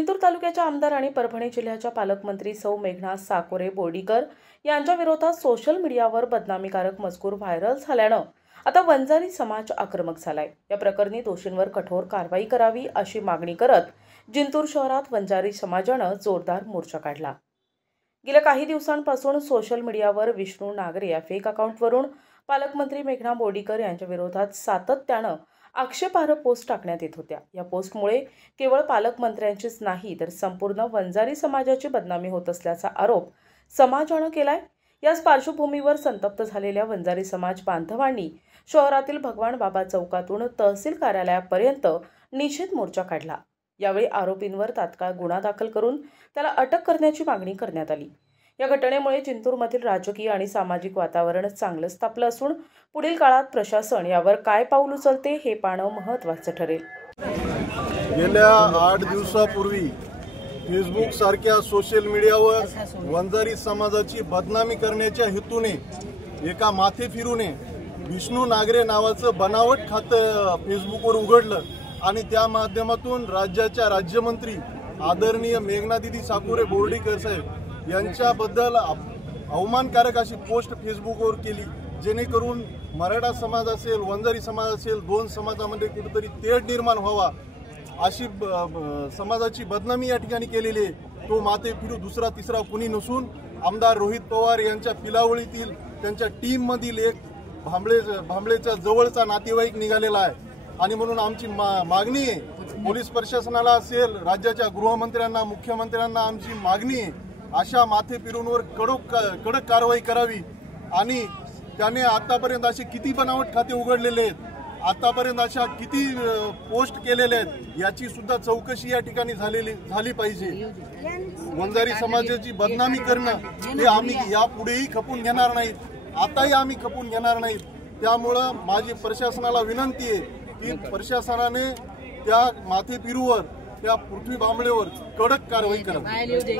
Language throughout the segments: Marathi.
जिंतूर तालुक्याच्या आमदार आणि परभणी जिल्ह्याच्या पालकमंत्री सौ मेघना साकोरे बोर्डीकर यांच्या विरोधात सोशल मीडियावर बदनामीकारक मजकूर व्हायरल झाल्यानं आता वंजारी समाज आक्रमक झालाय। या प्रकरणी दोषींवर कठोर कारवाई करावी अशी मागणी करत जिंतूर शहरात वंजारी समाजानं जोरदार मोर्चा काढला। गेल्या काही दिवसांपासून सोशल मीडियावर विष्णू नागरे या फेक अकाउंटवरून पालकमंत्री मेघना बोर्डीकर यांच्या विरोधात सातत्यानं आक्षेपार्ह पोस्ट टाकण्यात येत होत्या। या पोस्टमुळे केवळ पालकमंत्र्यांचीच नाही तर संपूर्ण वंजारी समाजाची बदनामी होत असल्याचा आरोप समाजानं केलाय। याच पार्श्वभूमीवर संतप्त झालेल्या वंजारी समाज बांधवांनी शहरातील भगवान बाबा चौकातून तहसील कार्यालयापर्यंत निषेध मोर्चा काढला। यावेळी आरोपींवर तात्काळ गुन्हा दाखल करून त्याला अटक करण्याची मागणी करण्यात आली। या घटनेमुळे जिंतूरमधील राजकीय आणि सामाजिक वातावरण चांगलंच तापलं असून पुढील काळात प्रशासन यावर काय पाऊल उचलते हे पाहणं महत्त्वाचं ठरेल। गेल्या 8 दिवसापूर्वी फेसबुक सारख्या सोशल मीडियावर वंजारी समाजाची बदनामी करण्याच्या हेतूने एका माथे फिरूने विष्णू नागरे नावाचं बनावट खातं फेसबुकवर उघडलं आणि त्या माध्यमातून राज्याच्या राज्यमंत्री आदरणीय मेघनादिदी साकोरे बोर्डीकर साहेब यांच्याबद्दल अवमानकारक अशी पोस्ट फेसबुकवर केली, जेणेकरून मराठा समाज असेल वंजारी समाज असेल दोन समाजामध्ये कुठेतरी तेढ निर्माण व्हावा अशी समाजाची बदनामी या ठिकाणी केलेली आहे। तो माथे फिरू दुसरा तिसरा कुणी नसून आमदार रोहित पवार यांच्या पिलावळीतील त्यांच्या टीम मधील एक भांबळेच्या जवळचा नातेवाईक निघालेला आहे। आणि म्हणून आमची मागणी आहे पोलीस प्रशासनाला असेल राज्याच्या गृहमंत्र्यांना मुख्यमंत्र्यांना आमची मागणी आहे अशा माथे फिरूंवर कडक कारवाई करावी। आणि त्याने आतापर्यंत असे किती बनावट खाते उघडलेले आहेत, आतापर्यंत अशा किती पोस्ट केलेले आहेत याची सुद्धा चौकशी या ठिकाणी झाली पाहिजे। वंजारी समाजाची बदनामी करणं हे आम्ही यापुढेही खपून घेणार नाहीत, आताही आम्ही खपून घेणार नाहीत। त्यामुळं माझी प्रशासनाला विनंती आहे की प्रशासनाने त्या माथे फिरूवर त्या पृथ्वी भांबळेवर कडक कारवाई करावी।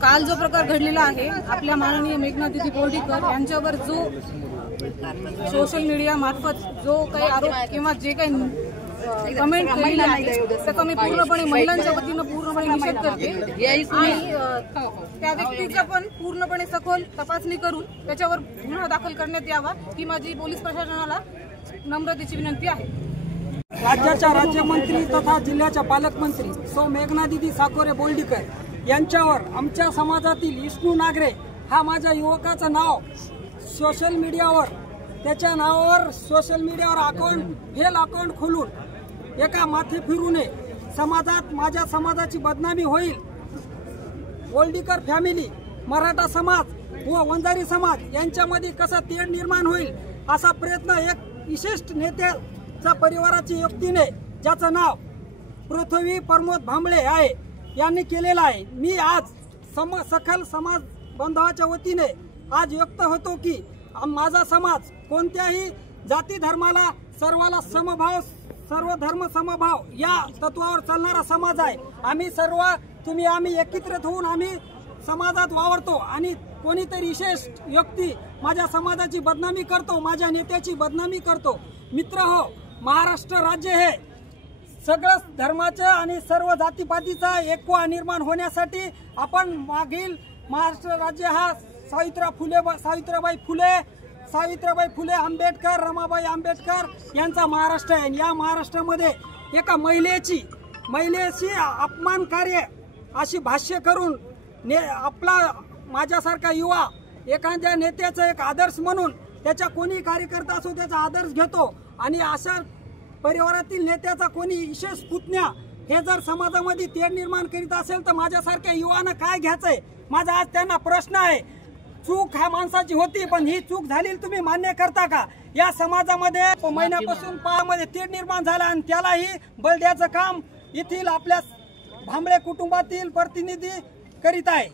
काल जो प्रकार घडलेला आहे आपल्या माननीय मेघनादिदी बोर्डीकर यांच्यावर जो सोशल मीडिया मार्फत जो काही आरोप किंवा जे काही कमेंट केलेली आहे त्याचा मी पूर्णपणे महिलांच्या वतीनं पूर्णपणे निषेध करते आणि त्या व्यक्तीचा पण पूर्णपणे सखोल तपासणी करून त्याच्यावर गुन्हा दाखल करण्यात यावा ही माझी पोलीस प्रशासनाला नम्रतेची विनंती आहे। राज्याच्या राज्यमंत्री तथा जिल्ह्याच्या पालकमंत्री सौ मेघनादिदी साकोरे बोर्डीकर यांच्यावर आमच्या समाजातील विष्णू नागरे हा माझ्या युवकाचं नाव सोशल मीडियावर त्याच्या नावावर सोशल मीडियावर फेल अकाउंट खोलून एका माथे फिरूने समाजात माझ्या समाजाची बदनामी होईल, बोर्डीकर फॅमिली मराठा समाज व वंजारी समाज यांच्यामध्ये कसा तेढ निर्माण होईल असा प्रयत्न एक विशिष्ट नेत्याच्या परिवाराची व्यक्तीने ज्याचं नाव पृथ्वी प्रमोद भांबळे आहे यांनी केलेला आहे। मी आज सकल समाज बांधवाच्या वतीने आज व्यक्त होतो की माझा समाज कोणत्याही जाती धर्माला सर्वाला समभाव सर्व धर्म समभाव या तत्वावर चालणारा समाज आहे। आम्ही एकत्रित होऊन आम्ही समाजात वावरतो आणि कोणीतरी विशेष व्यक्ती माझ्या समाजाची बदनामी करतो, माझ्या नेत्याची बदनामी करतो। मित्र हो, महाराष्ट्र राज्य हे सगळ्या धर्माचं आणि सर्व जातीपातीचा एकवा निर्माण होण्यासाठी आपण मागील महाराष्ट्र राज्य हा सावित्रीबाई फुले आंबेडकर रमाबाई आंबेडकर यांचा महाराष्ट्र आहे। या महाराष्ट्रामध्ये एका महिलेशी अपमानकार्य अशी भाष्य करून माझ्यासारखा युवा एखाद्या नेत्याचा एक आदर्श म्हणून त्याच्या कोणी कार्यकर्ता असो त्याचा आदर्श घेतो आणि अशा परिवारातील नेत्याचा कोणी विशेष पुतण्या हे जर समाजामध्ये तेढ निर्माण करीत असेल तर माझ्यासारख्या युवानं काय घ्यायचंय। माझा आज त्यांना प्रश्न आहे, चूक ह्या माणसाची होती पण ही चूक झाली तुम्ही मान्य करता का? या समाजामध्ये महिन्यापासून पायामध्ये तेढ निर्माण झाला आणि त्यालाही बळ द्यायचं काम येथील आपल्या भांबळे कुटुंबातील प्रतिनिधी करीत आहे,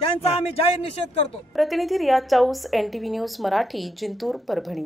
त्यांचा आम्ही जाहीर निषेध करतो। प्रतिनिधी रियाज चाऊस, NTV न्यूज मराठी, जिंतूर, परभणी।